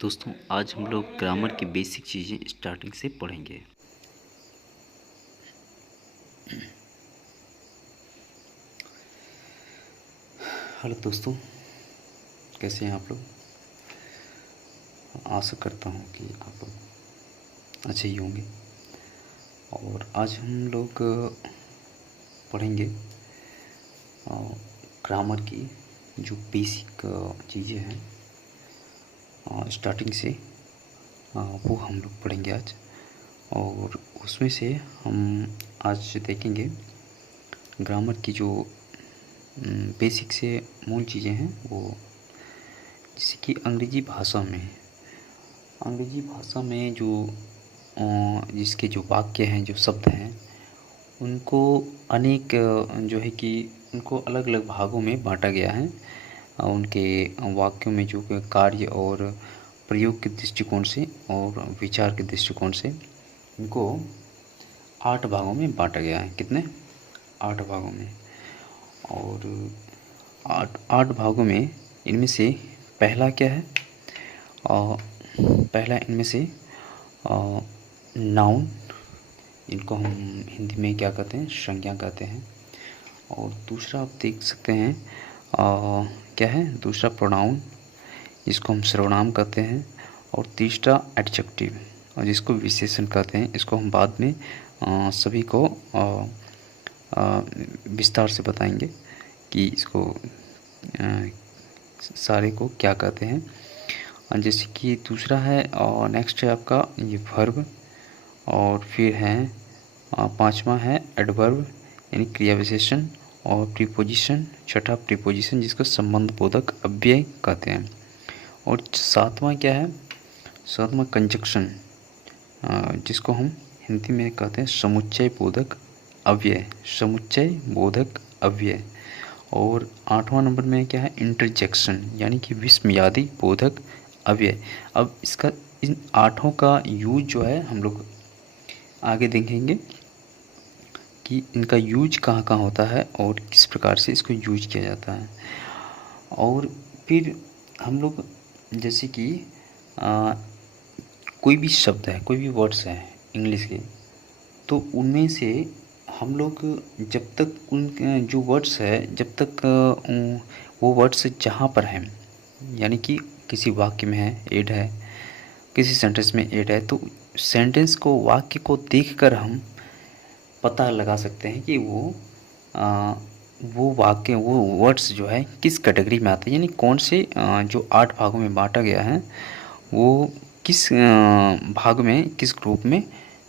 दोस्तों आज हम लोग ग्रामर की बेसिक चीज़ें स्टार्टिंग से पढ़ेंगे। हेलो दोस्तों, कैसे हैं आप लोग? आशा करता हूँ कि आप लोग अच्छे ही होंगे। और आज हम लोग पढ़ेंगे ग्रामर की जो बेसिक चीज़ें हैं स्टार्टिंग से वो हम लोग पढ़ेंगे आज। और उसमें से हम आज देखेंगे ग्रामर की जो बेसिक से मूल चीज़ें हैं वो, जैसे कि अंग्रेजी भाषा में जो जिसके जो वाक्य हैं, जो शब्द हैं, उनको अनेक जो है कि उनको अलग अलग भागों में बांटा गया है। उनके वाक्यों में जो कार्य और प्रयोग के दृष्टिकोण से और विचार के दृष्टिकोण से इनको 8 भागों में बांटा गया है। कितने? 8 भागों में। और 8 भागों में इनमें से पहला क्या है? पहला इनमें से नाउन, इनको हम हिंदी में क्या कहते हैं? संज्ञा कहते हैं। और दूसरा आप देख सकते हैं क्या है? दूसरा प्रोनाउन, इसको हम सर्वनाम कहते हैं। और तीसरा एडजेक्टिव, और जिसको विशेषण कहते हैं। इसको हम बाद में सभी को विस्तार से बताएंगे कि इसको सारे को क्या कहते हैं। जैसे कि दूसरा है और नेक्स्ट है आपका ये वर्ब। और फिर है 5वां है एडवर्ब यानी क्रिया विशेषण और प्रीपोजिशन। छठा प्रीपोजिशन जिसको संबंध बोधक अव्यय कहते हैं। और 7वां क्या है? 7वां कंजक्शन, जिसको हम हिंदी में कहते हैं समुच्चय बोधक अव्यय। समुच्चय बोधक अव्यय। और 8वां नंबर में क्या है? इंटरजेक्शन यानी कि विस्मयादि बोधक अव्यय। अब इसका इन 8 का यूज जो है हम लोग आगे देखेंगे कि इनका यूज कहाँ कहाँ होता है और किस प्रकार से इसको यूज किया जाता है। और फिर हम लोग जैसे कि कोई भी शब्द है, कोई भी वर्ड्स हैं इंग्लिश के, तो उनमें से हम लोग जब तक उन जो वर्ड्स है, जब तक वो वर्ड्स जहाँ पर हैं, यानी कि किसी वाक्य में है, ऐड है, किसी सेंटेंस में ऐड है, तो सेंटेंस को, वाक्य को देखकर हम पता लगा सकते हैं कि वो वाक्य, वो वर्ड्स जो है किस कैटेगरी में आते हैं, यानी कौन से जो 8 भागों में बांटा गया है वो किस भाग में, किस ग्रुप में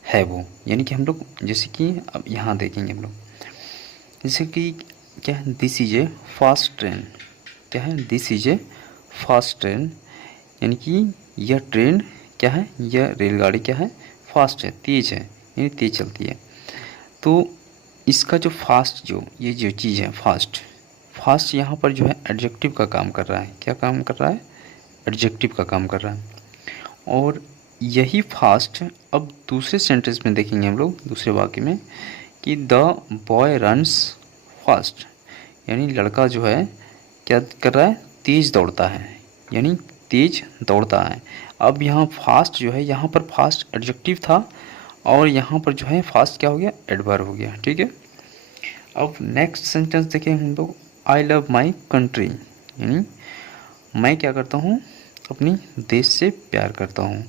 है वो। यानी कि हम लोग जैसे कि अब यहाँ देखेंगे हम लोग, जैसे कि क्या है? This is a fast train. क्या है? This is a fast train, यानी कि यह ट्रेन क्या है? यह रेलगाड़ी क्या है? फास्ट है, तेज है, यानी तेज चलती है। तो इसका जो फास्ट, जो ये जो चीज़ है फास्ट यहाँ पर जो है एडजेक्टिव का काम कर रहा है। क्या काम कर रहा है? एडजेक्टिव का काम कर रहा है। और यही फास्ट अब दूसरे सेंटेंस में देखेंगे हम लोग, दूसरे वाक्य में, कि द बॉय रन्स फास्ट, यानी लड़का जो है क्या कर रहा है? तेज दौड़ता है, यानी तेज दौड़ता है। अब यहाँ फास्ट जो है, यहाँ पर फास्ट एडजेक्टिव था और यहाँ पर जो है फास्ट क्या हो गया? एडवर्ब हो गया। ठीक है। अब नेक्स्ट सेंटेंस देखें हम लोग, आई लव माई कंट्री, यानी मैं क्या करता हूँ? अपनी देश से प्यार करता हूँ।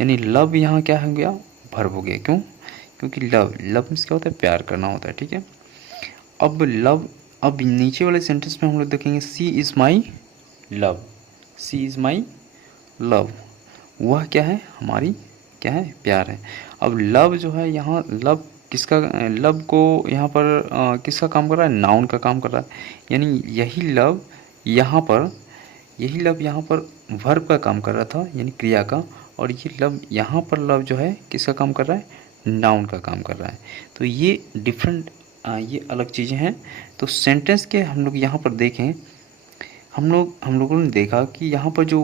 यानी लव यहाँ क्या हो गया? वर्ब हो गया। क्यों? क्योंकि लव मीन्स क्या होता है? प्यार करना होता है। ठीक है। अब लव, अब नीचे वाले सेंटेंस में हम लोग देखेंगे sea is my love. Sea is my love, वह क्या है? हमारी क्या है? प्यार है। अब लव जो है यहाँ, लव किसका, लव को यहाँ पर किसका काम कर रहा है? नाउन का काम कर रहा है। यानी यही लव यहाँ पर वर्ब का काम कर रहा था, यानी क्रिया का। और ये लव यहाँ पर लव जो है किसका काम कर रहा है? नाउन का काम कर रहा है। तो ये डिफरेंट, ये अलग चीज़ें हैं। तो सेंटेंस के हम लोग यहाँ पर देखें, हम लोगों ने देखा कि यहाँ पर जो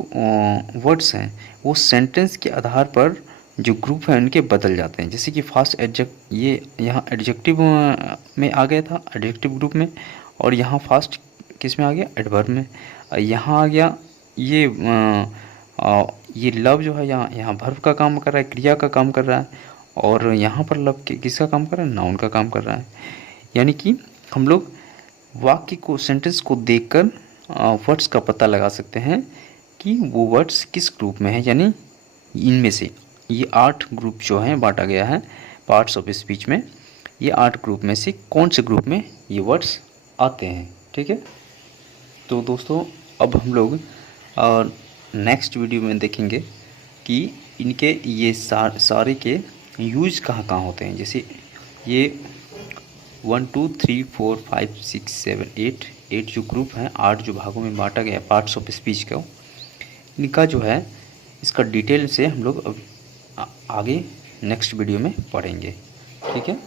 वर्ड्स हैं वो सेंटेंस के आधार पर जो ग्रुप है उनके बदल जाते हैं। जैसे कि फास्ट एडजेक्ट, ये यहाँ एडजेक्टिव में आ गया था, एडजेक्टिव ग्रुप में। और यहाँ फास्ट किस में आ गया? एडवर्ब में। यहाँ आ गया ये ये लव जो है यहाँ यहाँ वर्ब का काम कर रहा है, क्रिया का काम कर रहा है, और यहाँ पर लव किसका काम कर रहा है, नाउन का काम कर रहा है। यानी कि हम लोग वाक्य को, सेंटेंस को देखकर वर्ड्स का पता लगा सकते हैं कि वो वर्ड्स किस ग्रुप में है। यानी इनमें से ये 8 ग्रुप जो हैं बांटा गया है पार्ट्स ऑफ स्पीच में, ये 8 ग्रुप में से कौन से ग्रुप में ये वर्ड्स आते हैं। ठीक है, तो दोस्तों अब हम लोग नेक्स्ट वीडियो में देखेंगे कि इनके ये सारे के यूज कहाँ कहाँ होते हैं। जैसे ये 1 2 3 4 5 6 7 8 जो ग्रुप हैं, 8 जो भागों में बांटा गया पार्ट्स ऑफ स्पीच को, इनका जो है इसका डिटेल से हम लोग अब आगे नेक्स्ट वीडियो में पढ़ेंगे। ठीक है।